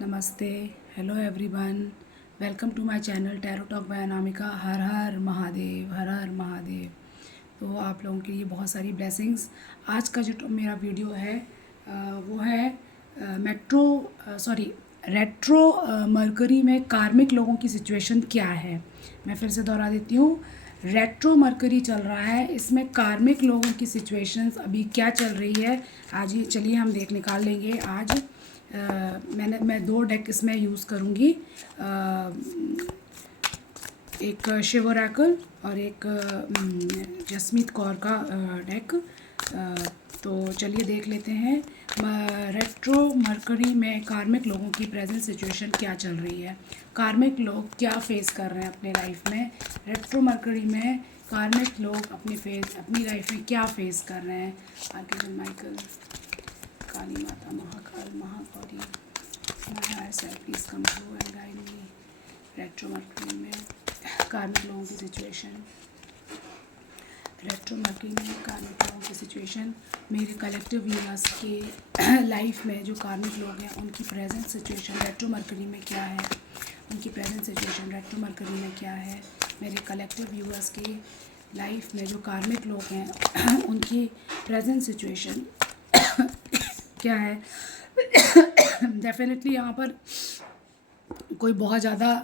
नमस्ते, hello everyone, welcome to my channel tarot talk by Anamika. Har Har Mahadev, Har Har Mahadev. तो आप लोगों के लिए बहुत सारी ब्लेसिंग्स। आज का जो मेरा वीडियो है वो है रेट्रो मरकरी में कार्मिक लोगों की सिचुएशन क्या है। मैं फिर से दोहरा देती हूँ, रेट्रो मरकरी चल रहा है, इसमें कार्मिक लोगों की सिचुएशंस अभी क्या चल रही है। आज ही चलिए हम निकाल लेंगे आज। मैं 2 डेक इसमें यूज़ करूँगी, एक शिव ओरेकल और एक जसमीत कौर का डेक। तो चलिए देख लेते हैं रेट्रो मरकरी में कार्मिक लोगों की प्रेजेंट सिचुएशन क्या चल रही है, कार्मिक लोग क्या फेस कर रहे हैं अपने लाइफ में। रेट्रो मरकरी में कार्मिक लोग अपनी लाइफ में क्या फेस कर रहे हैं। आर्कएंजल माइकल, काली माता, महाकाल, महागौरी, माया self please come through and guide me. Retro Mercury में कार्मिक लोगों की सिचुएशन, रेट्रो मरकरी में कार्मिक लोगों की सिचुएशन, मेरे कलेक्टिव व्यूअर्स के लाइफ में जो कार्मिक लोग हैं उनकी प्रेजेंट सिचुएशन रेट्रो मरकरी में क्या है, उनकी प्रेजेंट सिचुएशन रेट्रो मरकरी में क्या है। मेरे कलेक्टिव व्यूअर्स के लाइफ में जो कार्मिक लोग हैं उनकी प्रेजेंट सिचुएशन क्या है। डेफिनेटली यहाँ पर कोई बहुत ज़्यादा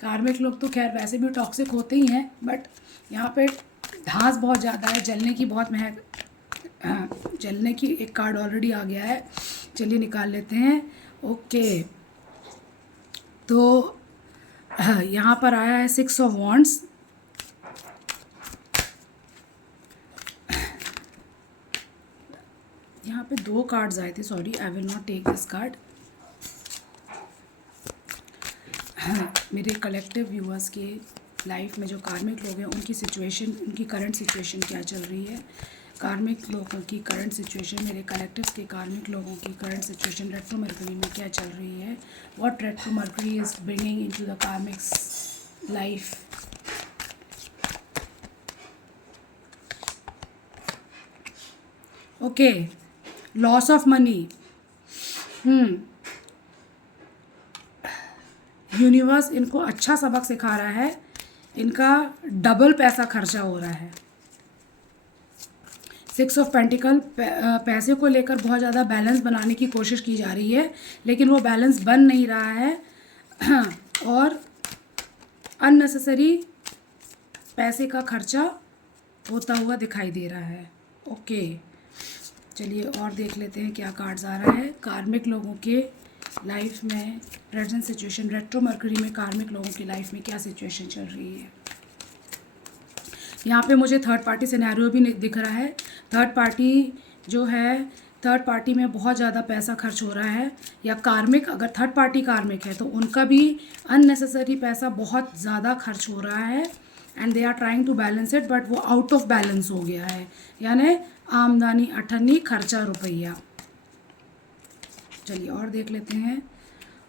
कार्मिक लोग तो खैर वैसे भी टॉक्सिक होते ही हैं, बट यहाँ पे ढास बहुत ज़्यादा है, जलने की बहुत जलने की एक कार्ड ऑलरेडी आ गया है। चलिए निकाल लेते हैं। ओके, तो यहाँ पर आया है 6 ऑफ वॉन्ड्स। यहाँ पे 2 कार्ड्स आए थे, sorry I will not take this card. मेरे कलेक्टिव व्यूअर्स के लाइफ में जो कार्मिक लोग हैं उनकी सिचुएशन, उनकी करंट सिचुएशन क्या चल रही है। कार्मिक लोगों की करंट सिचुएशन, मेरे कलेक्टिव्स के कार्मिक लोगों की करंट सिचुएशन रेट्रो मरकरी में क्या चल रही है। What retro mercury is bringing into the karmics life. Okay, loss of money. Universe इनको अच्छा सबक सिखा रहा है, इनका डबल पैसा खर्चा हो रहा है। 6 ऑफ पेंटिकल, पैसे को लेकर बहुत ज़्यादा बैलेंस बनाने की कोशिश की जा रही है, लेकिन वो बैलेंस बन नहीं रहा है और अननेसेसरी पैसे का खर्चा होता हुआ दिखाई दे रहा है। ओके, चलिए और देख लेते हैं क्या कार्ड्स आ रहा है। कार्मिक लोगों के लाइफ में प्रेजेंट सिचुएशन, रेट्रो मरकरी में कार्मिक लोगों की लाइफ में क्या सिचुएशन चल रही है। यहाँ पे मुझे थर्ड पार्टी सिनेरियो भी दिख रहा है। थर्ड पार्टी जो है, थर्ड पार्टी में बहुत ज़्यादा पैसा खर्च हो रहा है, या कार्मिक, अगर थर्ड पार्टी कार्मिक है तो उनका भी अननेसेसरी पैसा बहुत ज़्यादा खर्च हो रहा है and they are trying to balance it, but वो आउट ऑफ बैलेंस हो गया है, यानी आमदनी अठन्नी खर्चा रुपया। चलिए और देख लेते हैं।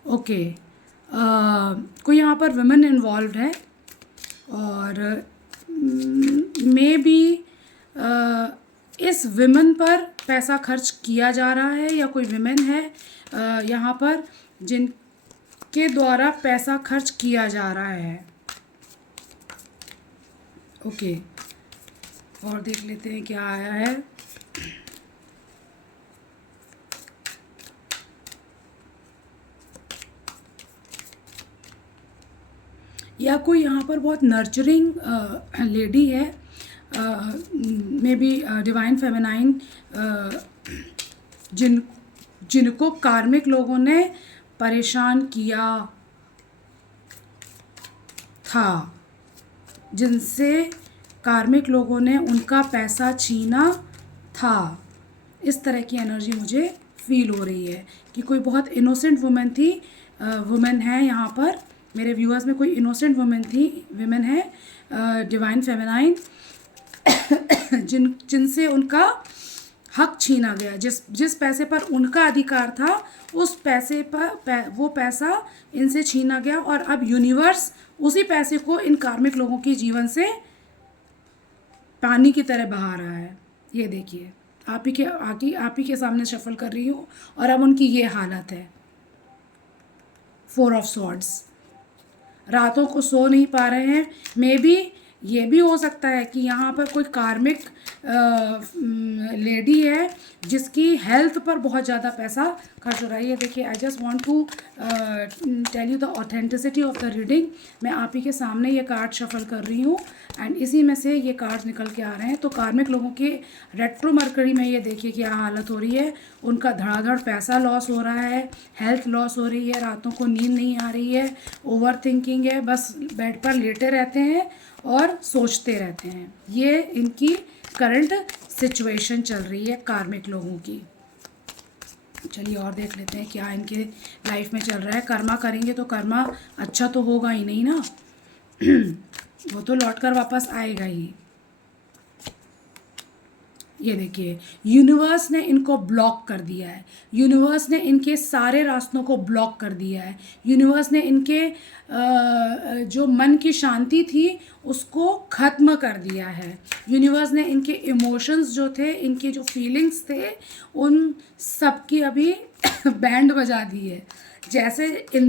ओके, कोई यहाँ पर वुमेन इन्वॉल्व है और मे बी इस विमेन पर पैसा खर्च किया जा रहा है, या कोई विमेन है यहाँ पर जिनके द्वारा पैसा खर्च किया जा रहा है। ओके, और देख लेते हैं क्या आया है। या कोई यहाँ पर बहुत नर्चरिंग लेडी है, मे बी डिवाइन फेमिनाइन, जिनको कार्मिक लोगों ने परेशान किया था, जिनसे कार्मिक लोगों ने उनका पैसा छीना था। इस तरह की एनर्जी मुझे फील हो रही है कि कोई बहुत इनोसेंट वुमेन थी, वुमेन है यहाँ पर मेरे व्यूअर्स में, कोई इनोसेंट वुमेन है डिवाइन फेमिनाइन, जिनसे उनका हक छीना गया, जिस पैसे पर उनका अधिकार था उस पैसे पर वो पैसा इनसे छीना गया, और अब यूनिवर्स उसी पैसे को इन कार्मिक लोगों के जीवन से पानी की तरह बहा रहा है। ये देखिए, आप ही के सामने शफल कर रही हूँ और अब उनकी ये हालत है। 4 ऑफ सॉर्ड्स, रातों को सो नहीं पा रहे हैं। मे बी ये भी हो सकता है कि यहाँ पर कोई कार्मिक लेडी है जिसकी हेल्थ पर बहुत ज़्यादा पैसा खर्च हो रहा है। ये देखिए, I just want to tell you the authenticity of the reading. मैं आप ही के सामने ये कार्ड शफल कर रही हूँ एंड इसी में से ये कार्ड्स निकल के आ रहे हैं। तो कार्मिक लोगों के रेट्रो मरकरी में ये देखिए क्या हालत हो रही है। उनका धड़ाधड़ पैसा लॉस हो रहा है, हेल्थ लॉस हो रही है, रातों को नींद नहीं आ रही है, ओवर थिंकिंग है, बस बेड पर लेटे रहते हैं और सोचते रहते हैं। ये इनकी करंट सिचुएशन चल रही है कार्मिक लोगों की। चलिए और देख लेते हैं क्या इनके लाइफ में चल रहा है। कर्मा करेंगे तो कर्मा अच्छा तो होगा ही नहीं ना वो तो लौट कर वापस आएगा ही। ये देखिए, यूनिवर्स ने इनको ब्लॉक कर दिया है, यूनिवर्स ने इनके सारे रास्तों को ब्लॉक कर दिया है, यूनिवर्स ने इनके जो मन की शांति थी उसको ख़त्म कर दिया है, यूनिवर्स ने इनके इमोशंस जो थे, इनके जो फीलिंग्स थे, उन सब की अभी बैंड बजा दी है। जैसे आई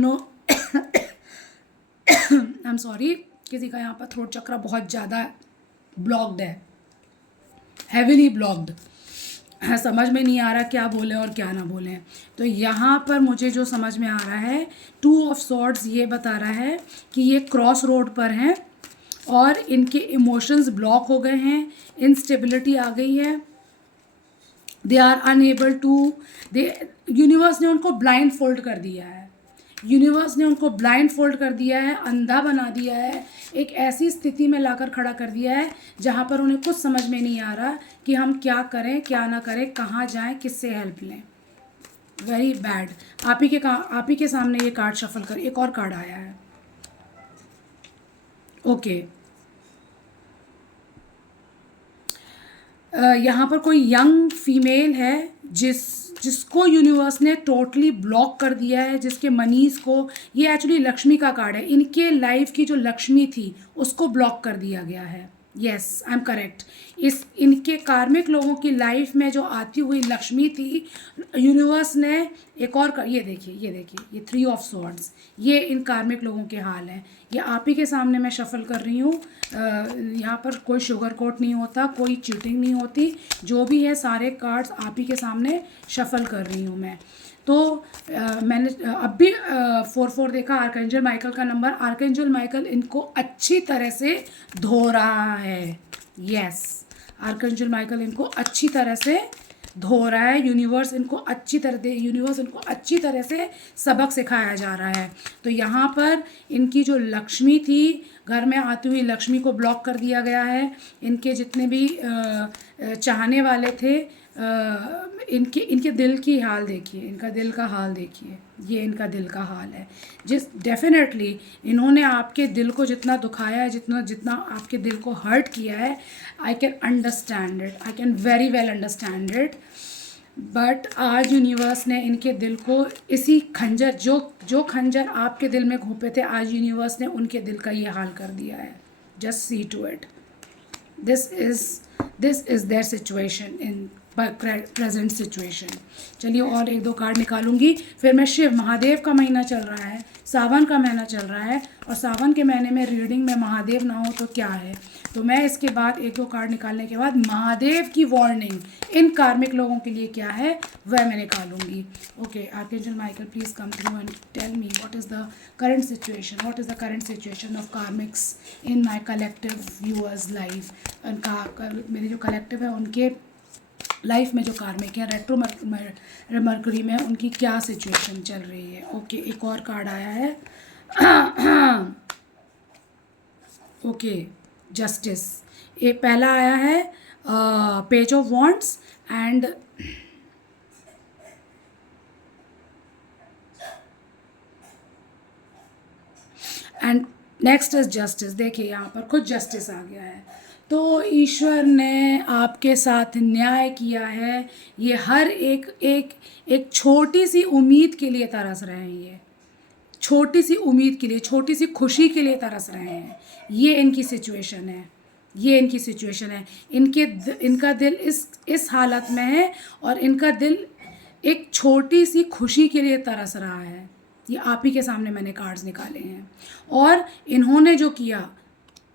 एम सॉरी, किसी का यहाँ पर थ्रोट चक्र बहुत ज़्यादा ब्लॉक्ड है, हेविली ब्लॉक्ड है, समझ में नहीं आ रहा क्या बोलें और क्या ना बोलें। तो यहाँ पर मुझे जो समझ में आ रहा है, 2 ऑफ सॉर्ड्स ये बता रहा है कि ये क्रॉस रोड पर हैं और इनके इमोशंस ब्लॉक हो गए हैं, इनस्टेबिलिटी आ गई है, they are unable to, universe ने उनको ब्लाइंड फोल्ड कर दिया है, यूनिवर्स ने उनको ब्लाइंड फोल्ड कर दिया है, अंधा बना दिया है, एक ऐसी स्थिति में लाकर खड़ा कर दिया है जहाँ पर उन्हें कुछ समझ में नहीं आ रहा कि हम क्या करें क्या ना करें, कहाँ जाएं, किससे हेल्प लें। Very bad. आप ही के सामने ये कार्ड शफल कर, एक और कार्ड आया है। ओके, यहाँ पर कोई यंग फीमेल है जिसको यूनिवर्स ने टोटली ब्लॉक कर दिया है, जिसके मनीज को, ये एक्चुअली लक्ष्मी का कार्ड है, इनके लाइफ की जो लक्ष्मी थी उसको ब्लॉक कर दिया गया है। Yes, I am correct. इनके कार्मिक लोगों की लाइफ में जो आती हुई लक्ष्मी थी, यूनिवर्स ने एक और ये देखिए, ये 3 ऑफ सॉर्ड्स, ये इन कार्मिक लोगों के हाल हैं। ये आप ही के सामने मैं शफल कर रही हूँ। यहाँ पर कोई शुगर कोट नहीं होता, कोई चीटिंग नहीं होती, जो भी है सारे कार्ड्स आप ही के सामने शफल कर रही हूँ मैं। तो मैंने अब भी 4 देखा, आर्कएंजल माइकल का नंबर। आर्कएंजल माइकल इनको अच्छी तरह से धो रहा है। यस, आर्कएंजल माइकल इनको अच्छी तरह से धो रहा है। यूनिवर्स इनको अच्छी तरह से सबक सिखाया जा रहा है। तो यहाँ पर इनकी जो लक्ष्मी थी, घर में आती हुई लक्ष्मी को ब्लॉक कर दिया गया है। इनके जितने भी चाहने वाले थे, इनके दिल की हाल देखिए, इनका दिल का हाल देखिए, ये इनका दिल का हाल है। डेफिनेटली इन्होंने आपके दिल को जितना दुखाया है, जितना आपके दिल को हर्ट किया है, I can understand it, I can very well understand it. But आज यूनिवर्स ने इनके दिल को इसी खंजर, जो खंजर आपके दिल में घोंपे थे, आज यूनिवर्स ने उनके दिल का ये हाल कर दिया है। Just see to it. This is their situation in present situation. चलिए और 1-2 कार्ड निकालूंगी, फिर मैं शिव महादेव का महीना चल रहा है, सावन का महीना चल रहा है, और सावन के महीने में रीडिंग में महादेव ना हो तो क्या है, तो मैं इसके बाद 1-2 कार्ड निकालने के बाद महादेव की वार्निंग इन कार्मिक लोगों के लिए क्या है वह मैं निकालूंगी। Okay, archangel Michael please come through and tell me what is the current situation of karmics in my collective viewers life. मेरे जो कलेक्टिव है उनके लाइफ में जो कार्मिक है रेट्रो मरकरी में, उनकी क्या सिचुएशन चल रही है। ओके, एक और कार्ड आया है। Okay, justice. एक पहला आया है page of wands and next is justice. देखिए यहाँ पर खुद जस्टिस आ गया है। तो ईश्वर ने आपके साथ न्याय किया है। ये हर एक छोटी सी उम्मीद के लिए तरस रहे हैं, ये छोटी सी उम्मीद के लिए, छोटी सी खुशी के लिए तरस रहे हैं। ये इनकी सिचुएशन है, इनका दिल इस हालत में है और इनका दिल एक छोटी सी खुशी के लिए तरस रहा है। ये आप ही के सामने मैंने कार्ड्स निकाले हैं, और इन्होंने जो किया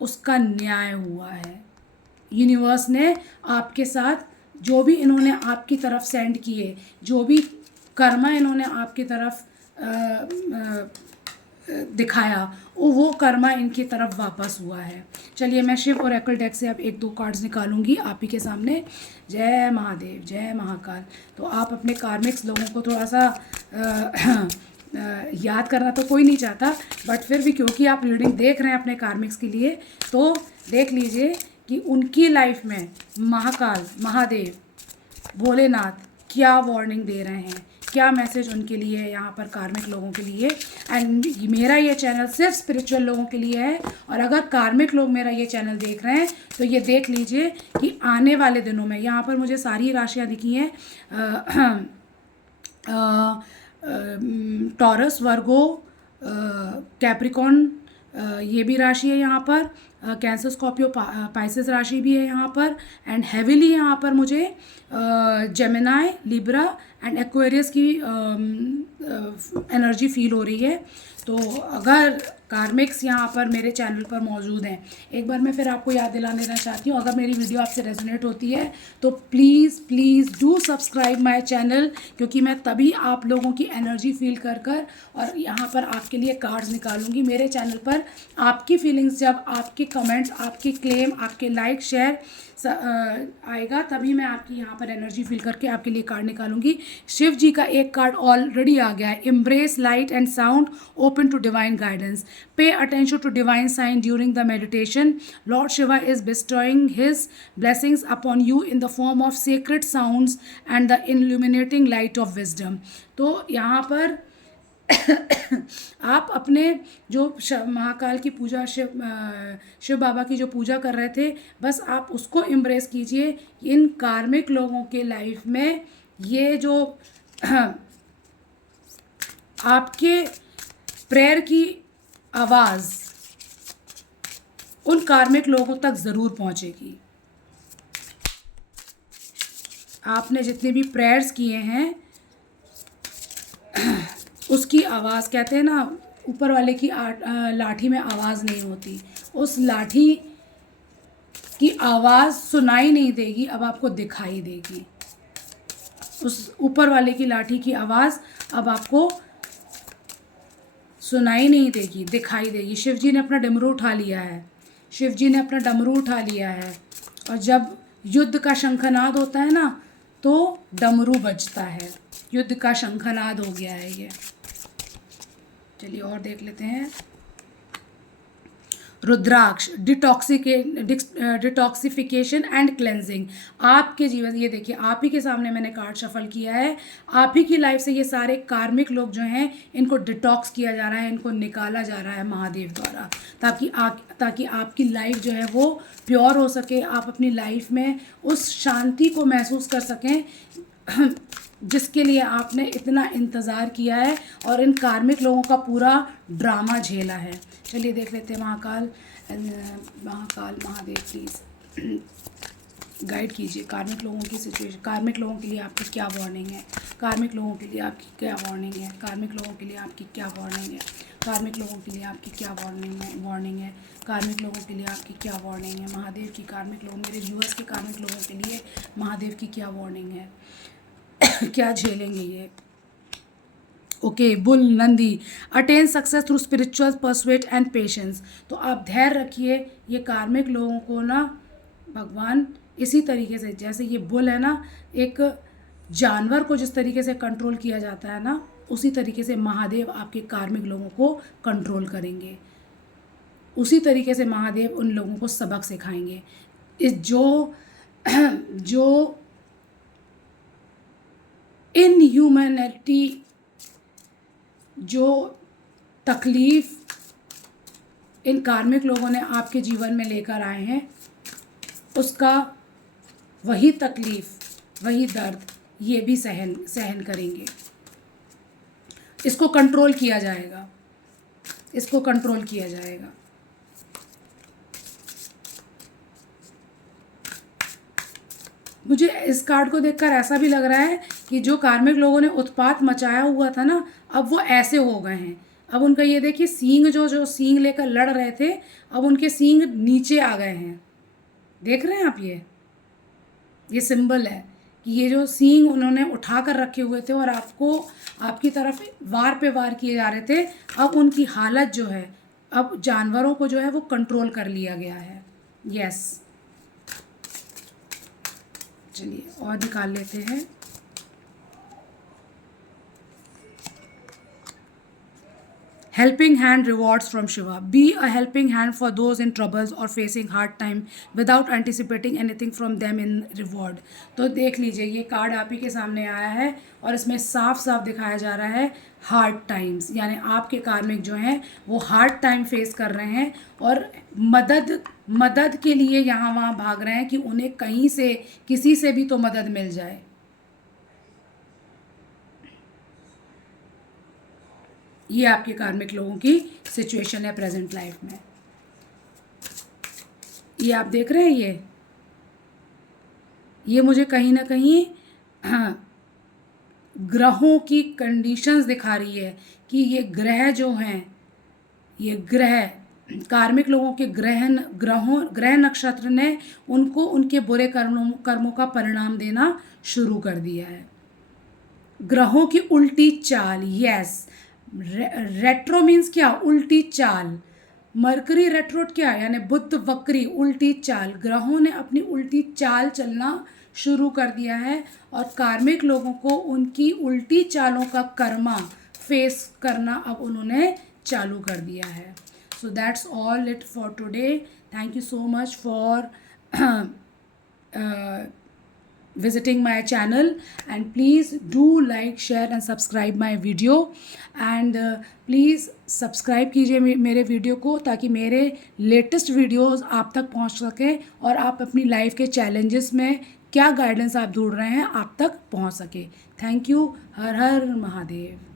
उसका न्याय हुआ है। यूनिवर्स ने आपके साथ जो भी इन्होंने आपकी तरफ सेंड किए, जो भी कर्मा इन्होंने आपकी तरफ दिखाया, वो कर्मा इनकी तरफ वापस हुआ है। चलिए मैं शिव ओरेकल डेक से अब 1-2 कार्ड्स निकालूंगी आप ही के सामने। जय महादेव, जय महाकाल। तो आप अपने कार्मिक्स लोगों को थोड़ा सा याद करना तो कोई नहीं चाहता, बट फिर भी क्योंकि आप रीडिंग देख रहे हैं अपने कार्मिक्स के लिए, तो देख लीजिए कि उनकी लाइफ में महाकाल, महादेव, भोलेनाथ क्या वार्निंग दे रहे हैं, क्या मैसेज उनके लिए है यहाँ पर कार्मिक लोगों के लिए। एंड मेरा ये चैनल सिर्फ स्पिरिचुअल लोगों के लिए है, और अगर कार्मिक लोग मेरा ये चैनल देख रहे हैं तो ये देख लीजिए कि आने वाले दिनों में, यहाँ पर मुझे सारी राशियाँ दिखी हैं, टॉरस, वर्गो, कैप्रिकॉन, ये भी राशि है यहाँ पर, कैंसर, स्कॉर्पियो, पाइसेस राशि भी है यहाँ पर, एंड हैवीली यहाँ पर मुझे जेमिनाई, लिब्रा एंड एक्वेरियस की एनर्जी फील हो रही है। तो अगर कार्मिक्स यहाँ पर मेरे चैनल पर मौजूद हैं, एक बार मैं फिर आपको याद दिला देना चाहती हूँ, अगर मेरी वीडियो आपसे रेजोनेट होती है तो please please do subscribe my channel, क्योंकि मैं तभी आप लोगों की एनर्जी फील कर कर और यहाँ पर आपके लिए कार्ड्स निकालूंगी। मेरे चैनल पर आपकी फीलिंग्स, जब आपके कमेंट्स, आपके क्लेम, आपके लाइक, शेयर आएगा, तभी मैं आपकी यहाँ पर एनर्जी फील करके आपके लिए कार्ड निकालूंगी। शिव जी का एक कार्ड ऑलरेडी आ गया है, embrace light and sound, open to divine guidance, pay attention to divine sign during the meditation, Lord Shiva is bestowing his blessings upon you in the form of sacred sounds and the illuminating light of wisdom. तो यहाँ पर आप अपने जो महाकाल की पूजा, शिव बाबा की जो पूजा कर रहे थे, बस आप उसको एम्ब्रेस कीजिए। इन कार्मिक लोगों के लाइफ में ये जो आपके प्रेयर की आवाज़ उन कार्मिक लोगों तक ज़रूर पहुंचेगी। आपने जितने भी प्रेयर्स किए हैं उसकी आवाज़, कहते हैं ना ऊपर वाले की लाठी में आवाज़ नहीं होती, उस लाठी की आवाज़ सुनाई नहीं देगी, अब आपको दिखाई देगी। उस ऊपर वाले की लाठी की आवाज़ अब आपको सुनाई नहीं देगी, दिखाई देगी। शिव जी ने अपना डमरू उठा लिया है, शिव जी ने अपना डमरू उठा लिया है, और जब युद्ध का शंखनाद होता है ना, तो डमरू बजता है। युद्ध का शंखनाद हो गया है ये। चलिए और देख लेते हैं। रुद्राक्ष, डिटॉक्सिफिकेशन एंड क्लेंजिंग। आपके जीवन, ये देखिए आप ही के सामने मैंने कार्ड शफल किया है, आप ही की लाइफ से ये सारे कार्मिक लोग जो हैं इनको डिटॉक्स किया जा रहा है, इनको निकाला जा रहा है महादेव द्वारा, ताकि आपकी लाइफ जो है वो प्योर हो सके, आप अपनी लाइफ में उस शांति को महसूस कर सकें जिसके लिए आपने इतना इंतज़ार किया है और इन कार्मिक लोगों का पूरा ड्रामा झेला है। चलिए देख लेते हैं महाकाल, महादेव प्लीज़ गाइड कीजिए कार्मिक लोगों की सिचुएशन, कार्मिक लोगों के लिए आपकी क्या वार्निंग है, कार्मिक लोगों के लिए आपकी क्या वार्निंग है, कार्मिक लोगों के लिए आपकी क्या वार्निंग है, कार्मिक लोगों के लिए आपकी क्या वार्निंग है, कार्मिक लोगों के लिए आपकी क्या वार्निंग है। महादेव की कार्मिक लोगों, मेरे व्यूअर्स के कार्मिक लोगों के लिए महादेव की क्या वार्निंग है, क्या झेलेंगे ये। Okay, bull, Nandi, attain success through spiritual pursuit and patience. तो आप धैर्य रखिए, ये कार्मिक लोगों को ना भगवान इसी तरीके से, जैसे ये बुल है ना, एक जानवर को जिस तरीके से कंट्रोल किया जाता है ना, उसी तरीके से महादेव आपके कार्मिक लोगों को कंट्रोल करेंगे, उसी तरीके से महादेव उन लोगों को सबक सिखाएंगे। इस जो इनह्यूमैनिटी, जो तकलीफ़ इन कार्मिक लोगों ने आपके जीवन में लेकर आए हैं, उसका वही तकलीफ़, वही दर्द ये भी सहन करेंगे। इसको कंट्रोल किया जाएगा, इसको कंट्रोल किया जाएगा। मुझे इस कार्ड को देखकर ऐसा भी लग रहा है कि जो कार्मिक लोगों ने उत्पात मचाया हुआ था ना, अब वो ऐसे हो गए हैं। अब उनका ये देखिए सींग जो जो सींग लेकर लड़ रहे थे, अब उनके सींग नीचे आ गए हैं। देख रहे हैं आप ये सिंबल है कि ये जो सींग उन्होंने उठा कर रखे हुए थे और आपको आपकी तरफ वार पे वार किए जा रहे थे, अब उनकी हालत जो है, अब जानवरों को जो है वो कंट्रोल कर लिया गया है। यस, चलिए और निकाल लेते हैं। Helping hand rewards from Shiva. Be a helping hand for those in troubles or facing hard time without anticipating anything from them in reward. तो देख लीजिए ये कार्ड आप ही के सामने आया है और इसमें साफ साफ दिखाया जा रहा है हार्ड टाइम्स, यानी आपके कार्मिक जो हैं वो हार्ड टाइम फेस कर रहे हैं और मदद के लिए यहाँ वहाँ भाग रहे हैं कि उन्हें कहीं से किसी से भी तो मदद मिल जाए। ये आपके कार्मिक लोगों की सिचुएशन है प्रेजेंट लाइफ में। ये आप देख रहे हैं, ये मुझे कहीं ना कहीं ग्रहों की कंडीशंस दिखा रही है कि ये ग्रह जो हैं, ये ग्रह कार्मिक लोगों के ग्रह नक्षत्र ने उनको उनके बुरे कर्मों का परिणाम देना शुरू कर दिया है। ग्रहों की उल्टी चाल, यस, रेट्रो मीन्स क्या, उल्टी चाल। मरकरी रेट्रोड क्या, यानी बुध वक्री, उल्टी चाल। ग्रहों ने अपनी उल्टी चाल चलना शुरू कर दिया है और कार्मिक लोगों को उनकी उल्टी चालों का कर्मा फेस करना अब उन्होंने चालू कर दिया है। So that's all it for today. Thank you so much for visiting my channel, and please do like, share and subscribe my video, and please subscribe कीजिए मेरे वीडियो को ताकि मेरे लेटेस्ट वीडियोस आप तक पहुंच सकें और आप अपनी लाइफ के चैलेंजेस में क्या गाइडेंस आप ढूंढ रहे हैं आप तक पहुंच सके। Thank you. Her Har Mahadev.